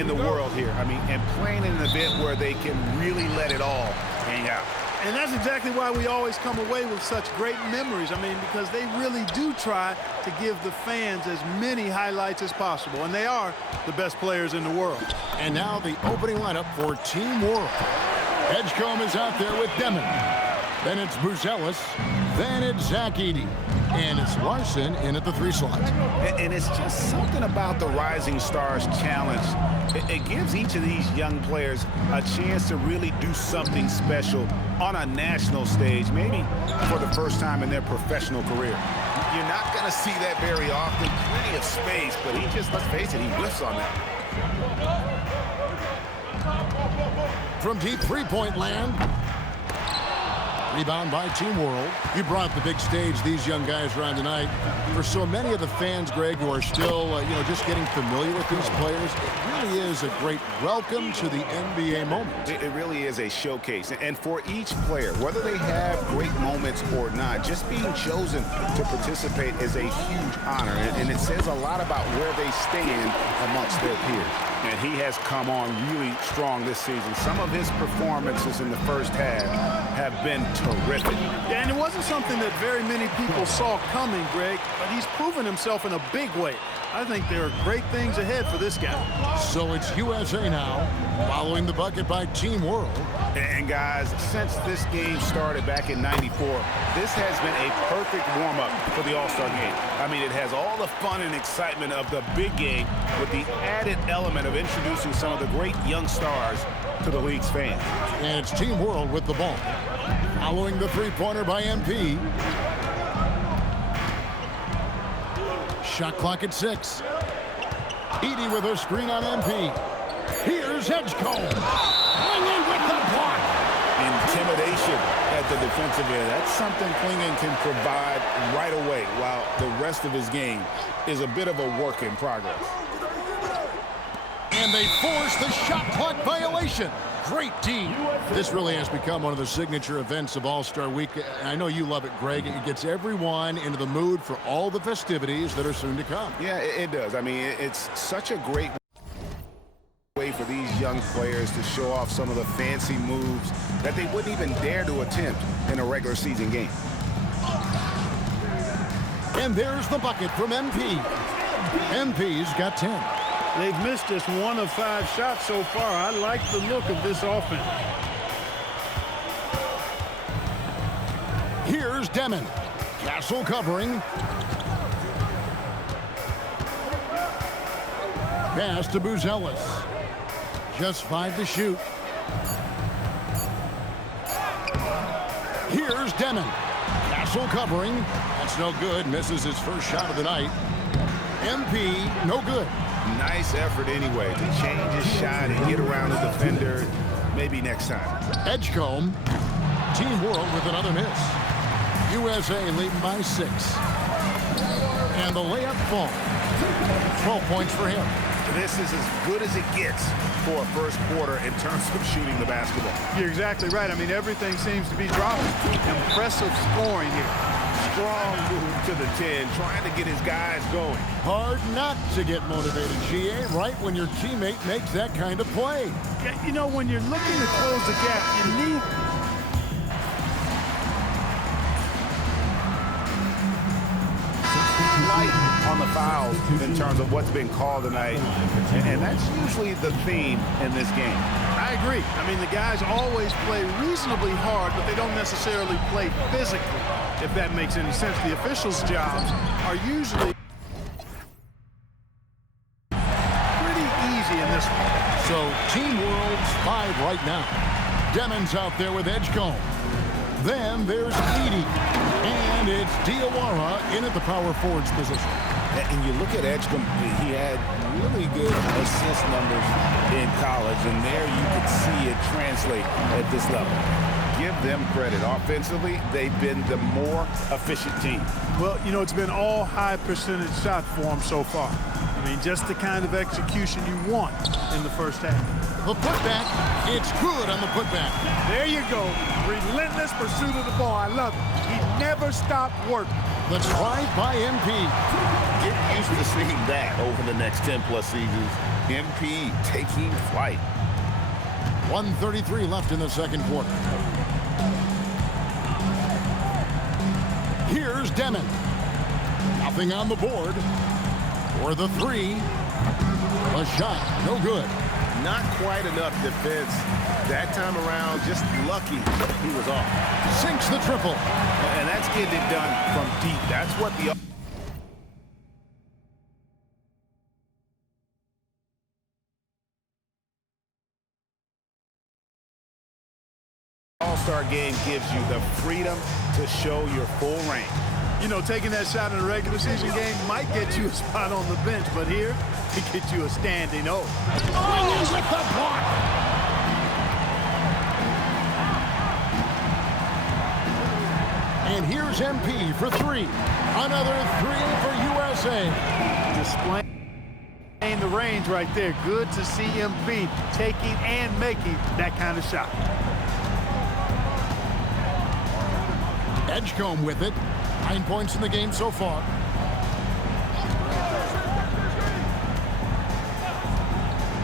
in the world here. I mean, and playing in an event where they can really let it all hang out. And that's exactly why we always come away with such great memories. I mean, because they really do try to give the fans as many highlights as possible. And they are the best players in the world. And now the opening lineup for Team World. Edgecombe is out there with Demon. Then it's Buzelis. Then it's Zach Edey. And it's Larson in at the 3 slot. And it's just something about the Rising Stars Challenge. It gives each of these young players a chance to really do something special on a national stage, maybe for the first time in their professional career. You're not going to see that very often. Plenty of space, but he just, let's face it, he whiffs on that. From deep three-point land. Rebound by Team World. You brought the big stage these young guys are on tonight. For so many of the fans, Greg, who are still, just getting familiar with these players, it really is a great welcome to the NBA moment. It really is a showcase. And for each player, whether they have great moments or not, just being chosen to participate is a huge honor. And it says a lot about where they stand amongst their peers. And he has come on really strong this season. Some of his performances in the first half have been terrific. Yeah, and it wasn't something that very many people saw coming, Greg, but he's proven himself in a big way. I think there are great things ahead for this guy. So it's USA now, following the bucket by Team World. And guys, since this game started back in '94, this has been a perfect warm-up for the All-Star game. I mean, it has all the fun and excitement of the big game with the added element of introducing some of the great young stars to the league's fans. And it's Team World with the ball. Following the three-pointer by MP. Shot clock at 6. Edey with a screen on MP. Here's Edgecombe. Clingan with the block. Intimidation at the defensive end. That's something Clingan can provide right away, while the rest of his game is a bit of a work in progress. And they force the shot clock violation. Great team. This really has become one of the signature events of All-Star Week. I know you love it, Greg. It gets everyone into the mood for all the festivities that are soon to come. Yeah, it does. I mean, it's such a great way for these young players to show off some of the fancy moves that they wouldn't even dare to attempt in a regular season game. And there's the bucket from MP. MP's got 10. They've missed just 1 of 5 shots so far. I like the look of this offense. Here's Demon. Castle covering. Pass to Buzelis. Just 5 to shoot. Here's Demon. Castle covering. That's no good. Misses his first shot of the night. MP, no good. Nice effort anyway to change his shot and get around the defender. Maybe next time. Edgecombe. Team World with another miss. USA leading by 6. And the layup falls. 12 points for him. This is as good as it gets for a first quarter in terms of shooting the basketball. You're exactly right. I mean, everything seems to be dropping. Impressive scoring here. Strong move to the 10, trying to get his guys going. Hard not to get motivated, GA, right when your teammate makes that kind of play. Yeah, you know, when you're looking to close the gap, you need... light on the fouls in terms of what's been called tonight. And that's usually the theme in this game. I agree. I mean, the guys always play reasonably hard, but they don't necessarily play physically, if that makes any sense. The officials' jobs are usually pretty easy in this one. So, Team World's 5 right now. Demon's out there with Edgecombe. Then there's Edey. And it's Diawara in at the power forward's position. And you look at Edgecombe, he had really good assist numbers in college, and there you could see it translate at this level. Give them credit. Offensively, they've been the more efficient team. Well, you know, it's been all high percentage shot for them so far. I mean, just the kind of execution you want in the first half. The putback, it's good on the putback. There you go. Relentless pursuit of the ball. I love it. He never stopped working. The drive by MP. Get used to seeing that over the next 10-plus seasons. MP taking flight. 1:33 left in the second quarter. Here's Demon. Nothing on the board. For the three. A shot, no good. Not quite enough defense that time around. Just lucky he was off. Sinks the triple. And that's getting it done from deep. That's what the All-Star game gives you the freedom to show your full range. You know, taking that shot in a regular season game might get you a spot on the bench, but here, it gets you a standing O. Oh, with the block. And here's MP for three. Another three for USA. Displaying the range right there. Good to see MP taking and making that kind of shot. Edgecombe with it. 9 points in the game so far.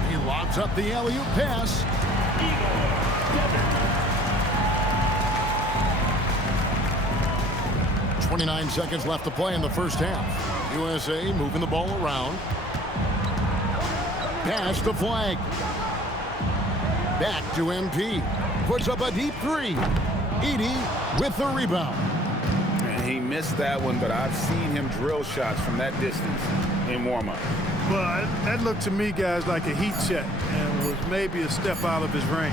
He lobs up the alley-oop pass. 29 seconds left to play in the first half. USA moving the ball around. Pass the flag. Back to MP. Puts up a deep three. Edey with the rebound. He missed that one, but I've seen him drill shots from that distance in warm-up. But that looked to me, guys, like a heat check and was maybe a step out of his range.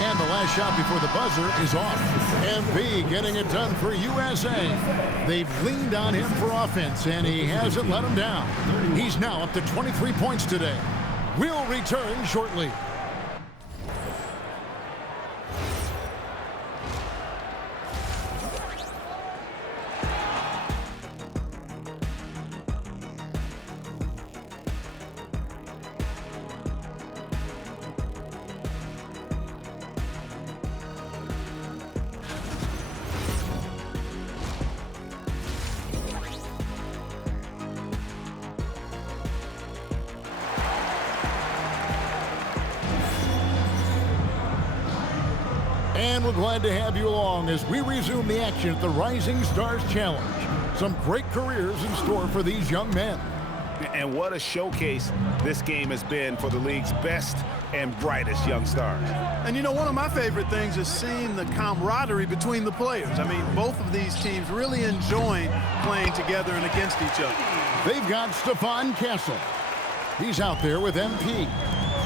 And the last shot before the buzzer is off. MP getting it done for USA. They've leaned on him for offense, and he hasn't let them down. He's now up to 23 points today. We'll return shortly. And we're glad to have you along as we resume the action at the Rising Stars Challenge. Some great careers in store for these young men. And what a showcase this game has been for the league's best and brightest young stars. And you know, one of my favorite things is seeing the camaraderie between the players. I mean, both of these teams really enjoying playing together and against each other. They've got Stephon Castle. He's out there with MP.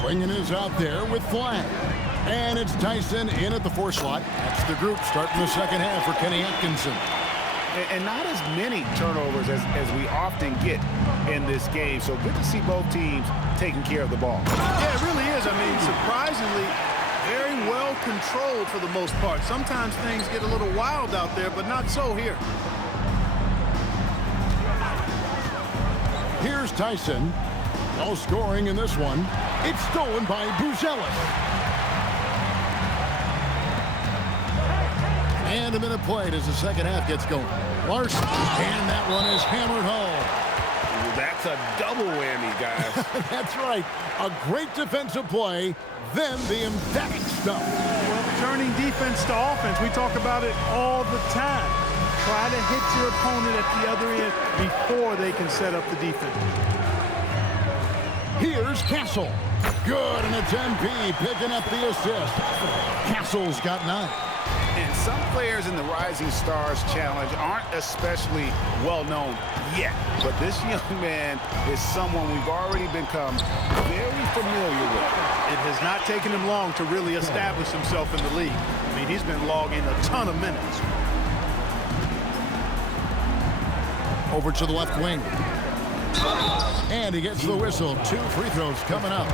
Swinging is out there with Flag. And it's Tyson in at the 4 slot. That's the group starting the second half for Kenny Atkinson. And not as many turnovers as we often get in this game. So good to see both teams taking care of the ball. Yeah, it really is. I mean, surprisingly, very well controlled for the most part. Sometimes things get a little wild out there, but not so here. Here's Tyson. No scoring in this one. It's stolen by Buzelis. And a minute played as the second half gets going. Larson, and that one is hammered home. That's a double whammy, guys. That's right. A great defensive play, then the emphatic stuff. Well, turning defense to offense, we talk about it all the time. Try to hit your opponent at the other end before they can set up the defense. Here's Castle. Good, and it's MP picking up the assist. Castle's got 9. And some players in the Rising Stars Challenge aren't especially well-known yet. But this young man is someone we've already become very familiar with. It has not taken him long to really establish himself in the league. I mean, he's been logging a ton of minutes. Over to the left wing. And he gets the whistle. 2 free throws coming up.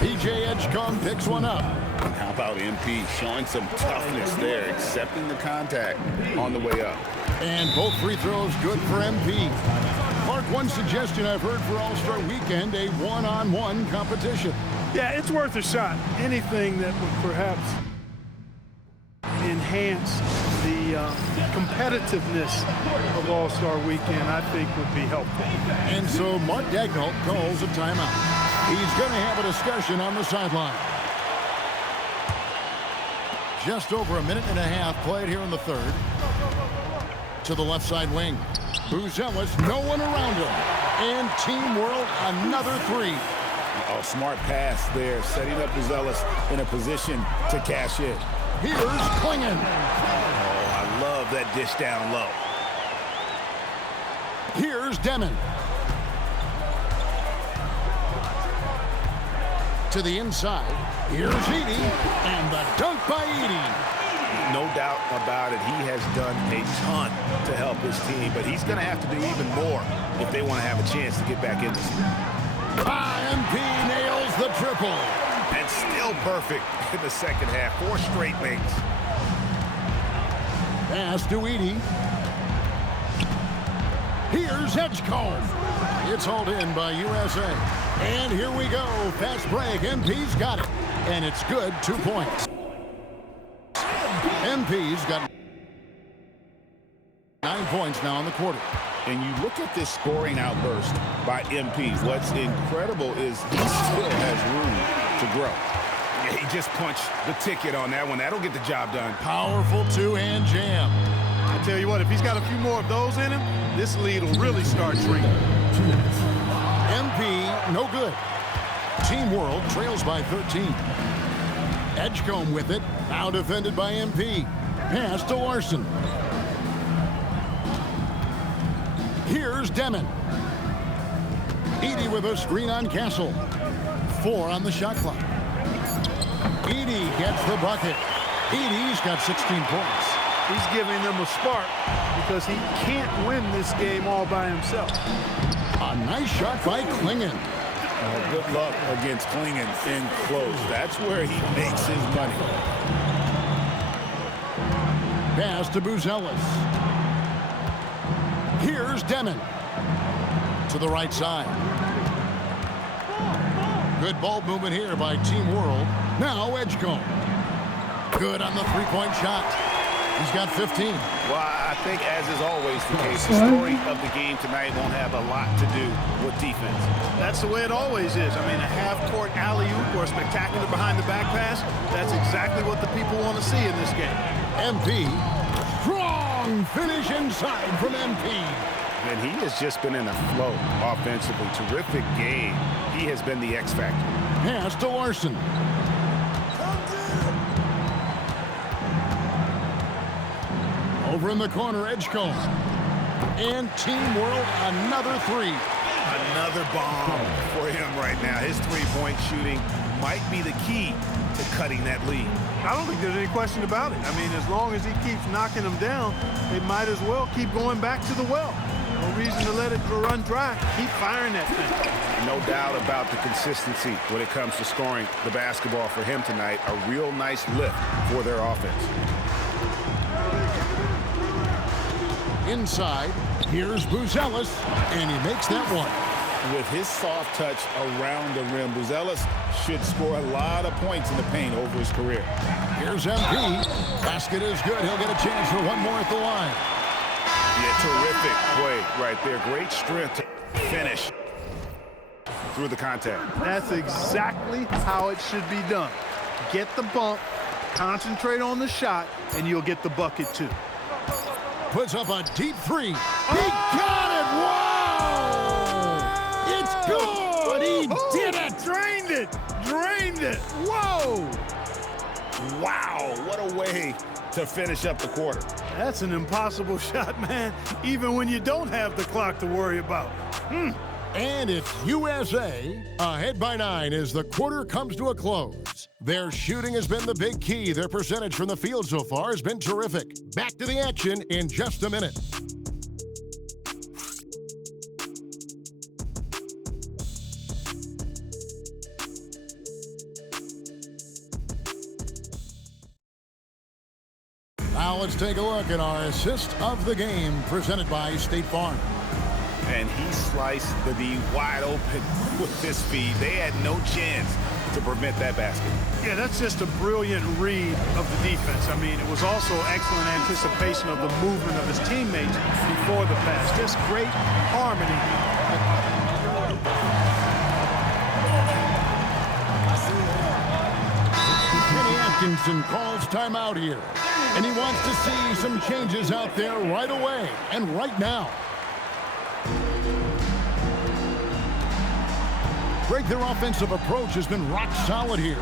PJ Edgecombe picks one up. And how about MP showing some toughness there, accepting the contact on the way up. And both free throws good for MP. Mark, one suggestion I've heard for All-Star Weekend, a one-on-one competition. Yeah, it's worth a shot. Anything that would perhaps enhance the the competitiveness of All-Star Weekend, I think, would be helpful. And so Mark Daigneault calls a timeout. He's going to have a discussion on the sideline. Just over a minute and a half played here in the third. To the left side wing. Buzelis, no one around him. And Team World, another three. Oh, smart pass there, setting up Buzelis in a position to cash in. Here's Klingon. Oh, I love that dish down low. Here's Demon. To the inside. Here's Edey. And the dunk by Edey. No doubt about it. He has done a ton to help his team, but he's going to have to do even more if they want to have a chance to get back in this. IMP nails the triple. And still perfect in the second half. 4 straight makes. Pass to Edey. Here's Edgecombe. It's hauled in by USA. And here we go. Fast break. MP's got it. And it's good. 2 points. MP's got 9 points now in the quarter. And you look at this scoring outburst by MP. What's incredible is he still has room to grow. Yeah, he just punched the ticket on that one. That'll get the job done. Powerful two-hand jam. I tell you what, if he's got a few more of those in him, this lead will really start shrinking. MP, no good. Team World trails by 13. Edgecombe with it. Now defended by MP. Pass to Larson. Here's Demon. Edey with a screen on Castle. 4 on the shot clock. Edey gets the bucket. Edey's got 16 points. He's giving them a spark because he can't win this game all by himself. A nice shot by Klingon. Good luck against Klingon in close. That's where he makes his money. Pass to Buzelis. Here's Demon. To the right side. Good ball movement here by Team World. Now Edgecombe. Good on the three-point shot. He's got 15. Well, I think, as is always the case, the story of the game tonight won't have a lot to do with defense. That's the way it always is. I mean, a half-court alley-oop or a spectacular behind-the-back pass, that's exactly what the people want to see in this game. MP. Strong finish inside from MP. And he has just been in a flow offensively. Terrific game. He has been the X factor. Pass to Larson. Over in the corner, Edgecombe. And Team World, another three. Another bomb for him right now. His three-point shooting might be the key to cutting that lead. I don't think there's any question about it. I mean, as long as he keeps knocking them down, they might as well keep going back to the well. No reason to let it run dry. Keep firing that thing. No doubt about the consistency when it comes to scoring the basketball for him tonight. A real nice lift for their offense. Inside, here's Buzelis, and he makes that one. With his soft touch around the rim, Buzelis should score a lot of points in the paint over his career. Here's MP. Basket is good. He'll get a chance for one more at the line. Yeah, terrific play right there. Great strength to finish through the contact. That's exactly how it should be done. Get the bump, concentrate on the shot, and you'll get the bucket too. Puts up a deep three. He got it! Whoa! It's good! He did it! Drained it! Drained it! Whoa! Wow, what a way to finish up the quarter. That's an impossible shot, man, even when you don't have the clock to worry about. And it's USA ahead by 9 as the quarter comes to a close. Their shooting has been the big key. Their percentage from the field so far has been terrific. Back to the action in just a minute. Now let's take a look at our assist of the game presented by State Farm. And he sliced the D wide open with this speed. They had no chance to prevent that basket. Yeah, that's just a brilliant read of the defense. I mean, it was also excellent anticipation of the movement of his teammates before the pass. Just great harmony. Kenny Atkinson calls timeout here. And he wants to see some changes out there right away and right now. Greg, their offensive approach has been rock solid here.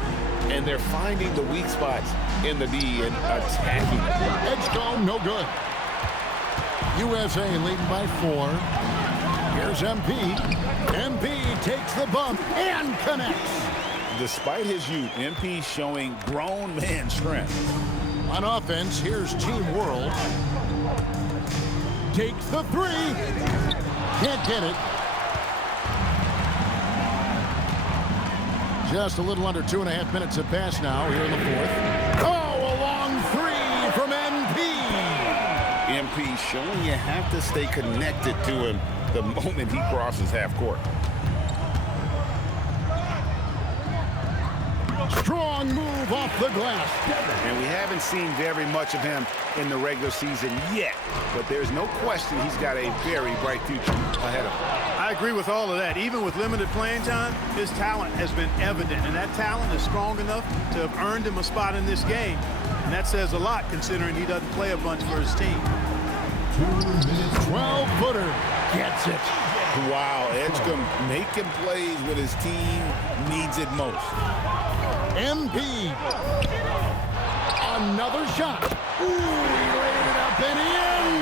And they're finding the weak spots in the D and attacking. Edgecombe, no good. USA leading by 4. Here's MP. MP takes the bump and connects. Despite his youth, MP showing grown man strength. On offense, here's Team World. Takes the 3. Can't get it. Just a little under 2.5 minutes have passed now here in the 4th. Oh, a long 3 from MP. MP showing you have to stay connected to him the moment he crosses half court. Strong move off the glass. And we haven't seen very much of him in the regular season yet, but there's no question he's got a very bright future ahead of him. I agree with all of that. Even with limited playing time, his talent has been evident, and that talent is strong enough to have earned him a spot in this game. And that says a lot considering he doesn't play a bunch for his team. 12-footer gets it. Wow, Edgecombe making plays when his team needs it most. MP. Another shot. Ooh, he laid it up and in.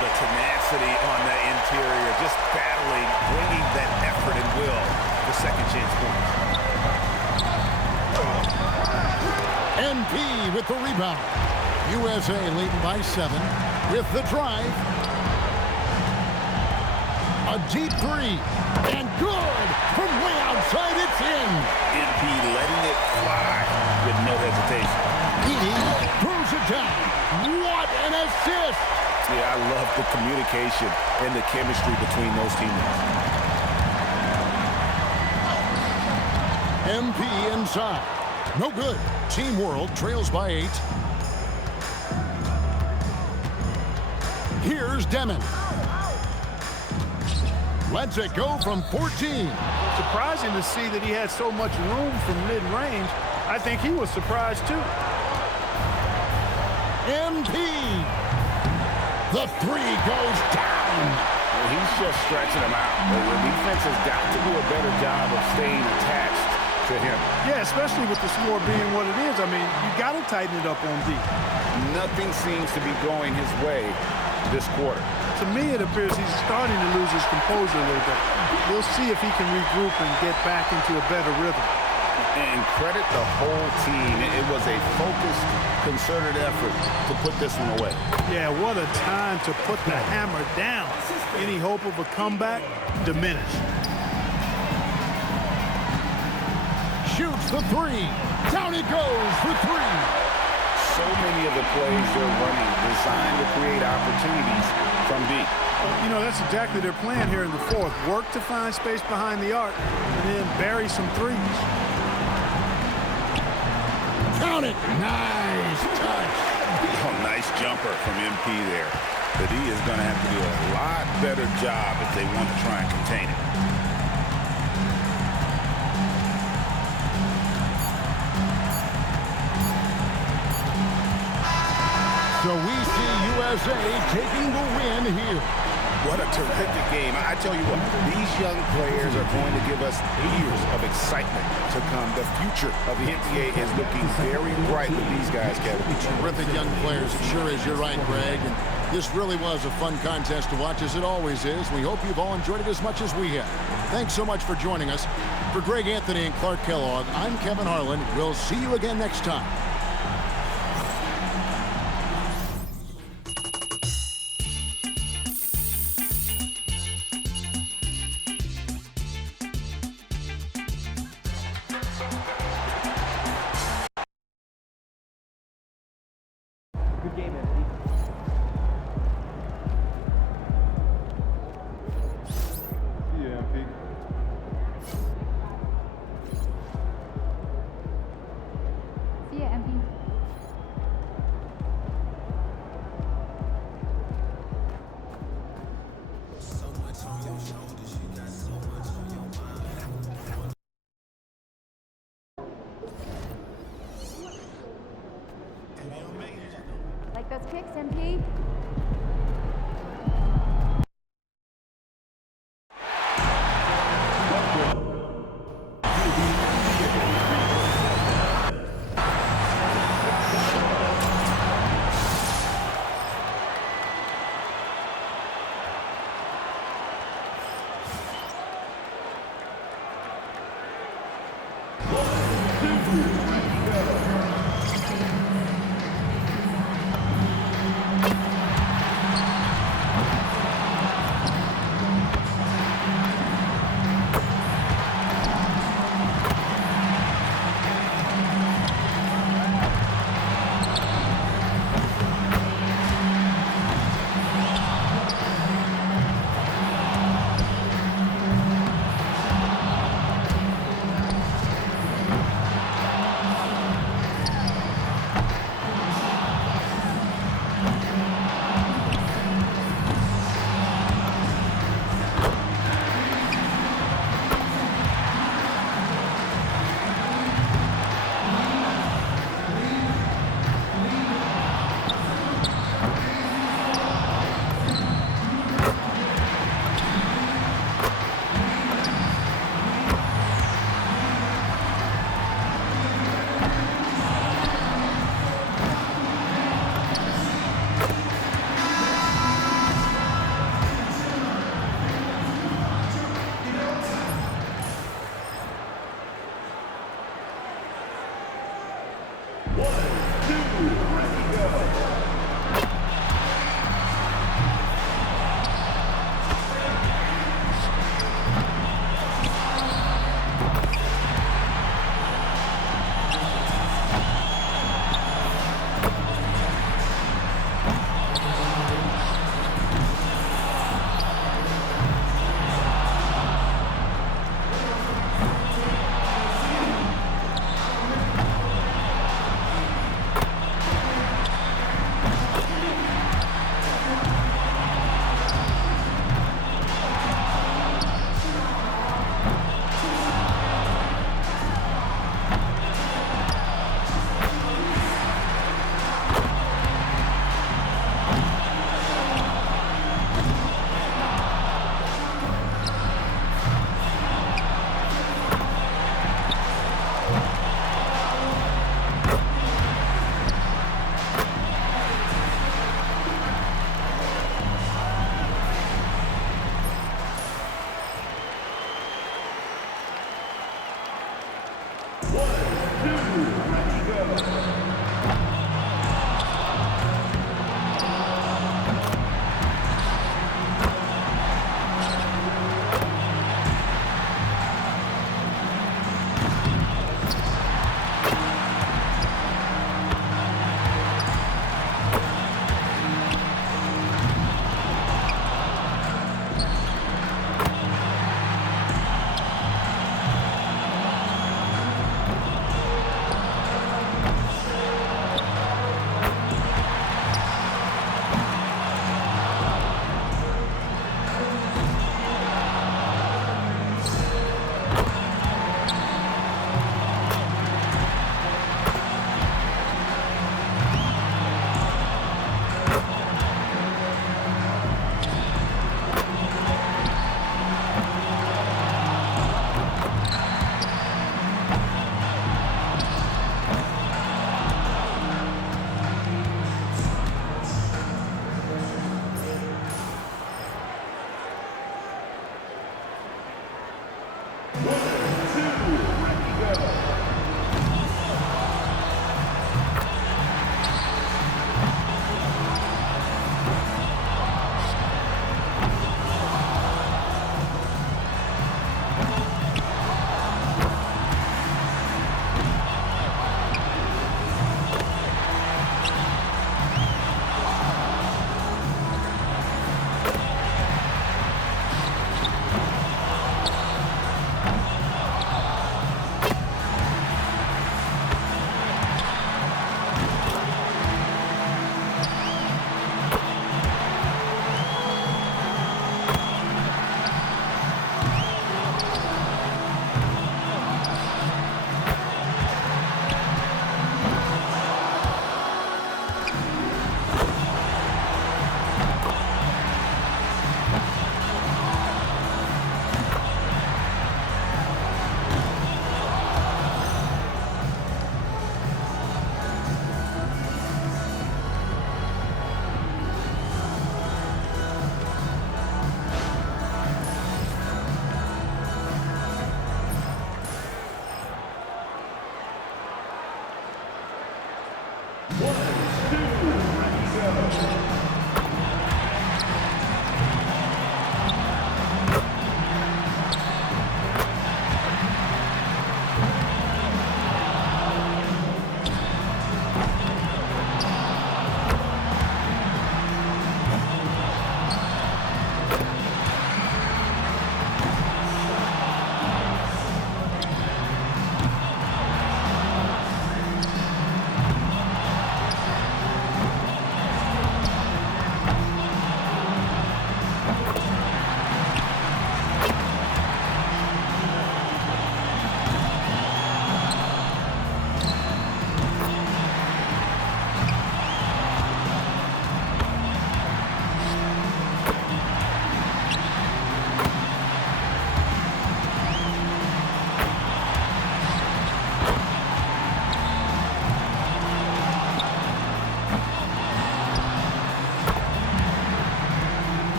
The tenacity on the interior, just battling, bringing that effort and will to second chance points. MP with the rebound. USA leading by 7 with the drive. A deep 3 and good from way outside. It's in. MP letting it fly with no hesitation. Heaney throws it down. What an assist! Yeah, I love the communication and the chemistry between those teammates. MP inside. No good. Team World trails by 8. Here's Demon. Lets it go from 14. Surprising to see that he had so much room from mid-range. I think he was surprised too. MP. The 3 goes down. Well, he's just stretching him out. The defense has got to do a better job of staying attached to him. Yeah, especially with the score being what it is. I mean, you got to tighten it up on D. Nothing seems to be going his way this quarter. To me, it appears he's starting to lose his composure a little bit. We'll see if he can regroup and get back into a better rhythm. And credit the whole team. It was a focused, concerted effort to put this one away. Yeah, what a time to put the hammer down. Any hope of a comeback diminished. Shoots the 3. Down it goes for 3. So many of the plays they're running designed to create opportunities from deep. You know, that's exactly their plan here in the 4th. Work to find space behind the arc and then bury some threes. Count it. Nice touch. Oh, nice jumper from MP there. The D is going to have to do a lot better job if they want to try and contain it. So we see USA taking the win here. What a terrific game. I tell you what, these young players are going to give us years of excitement to come. The future of the NBA is looking very bright with these guys, Kevin. Terrific young players. It sure is. You're right, Greg. And this really was a fun contest to watch, as it always is. We hope you've all enjoyed it as much as we have. Thanks so much for joining us. For Greg Anthony and Clark Kellogg, I'm Kevin Harlan. We'll see you again next time. Good game, SMP.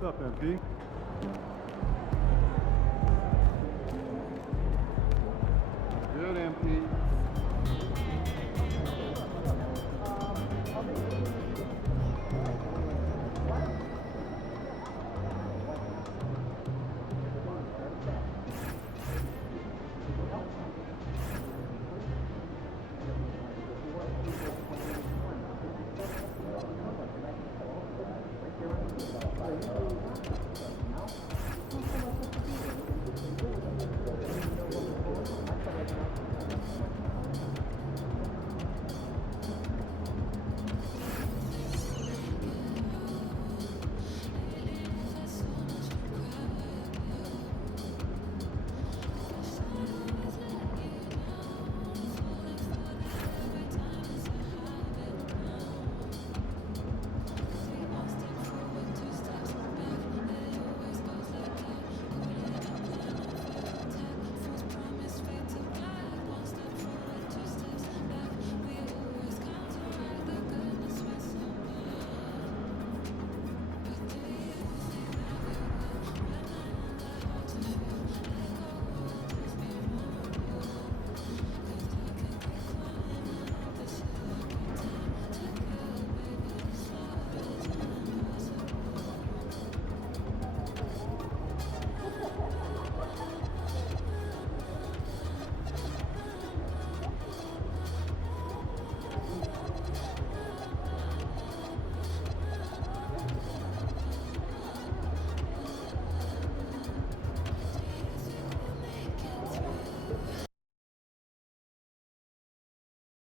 What's up, MP? Good, MP.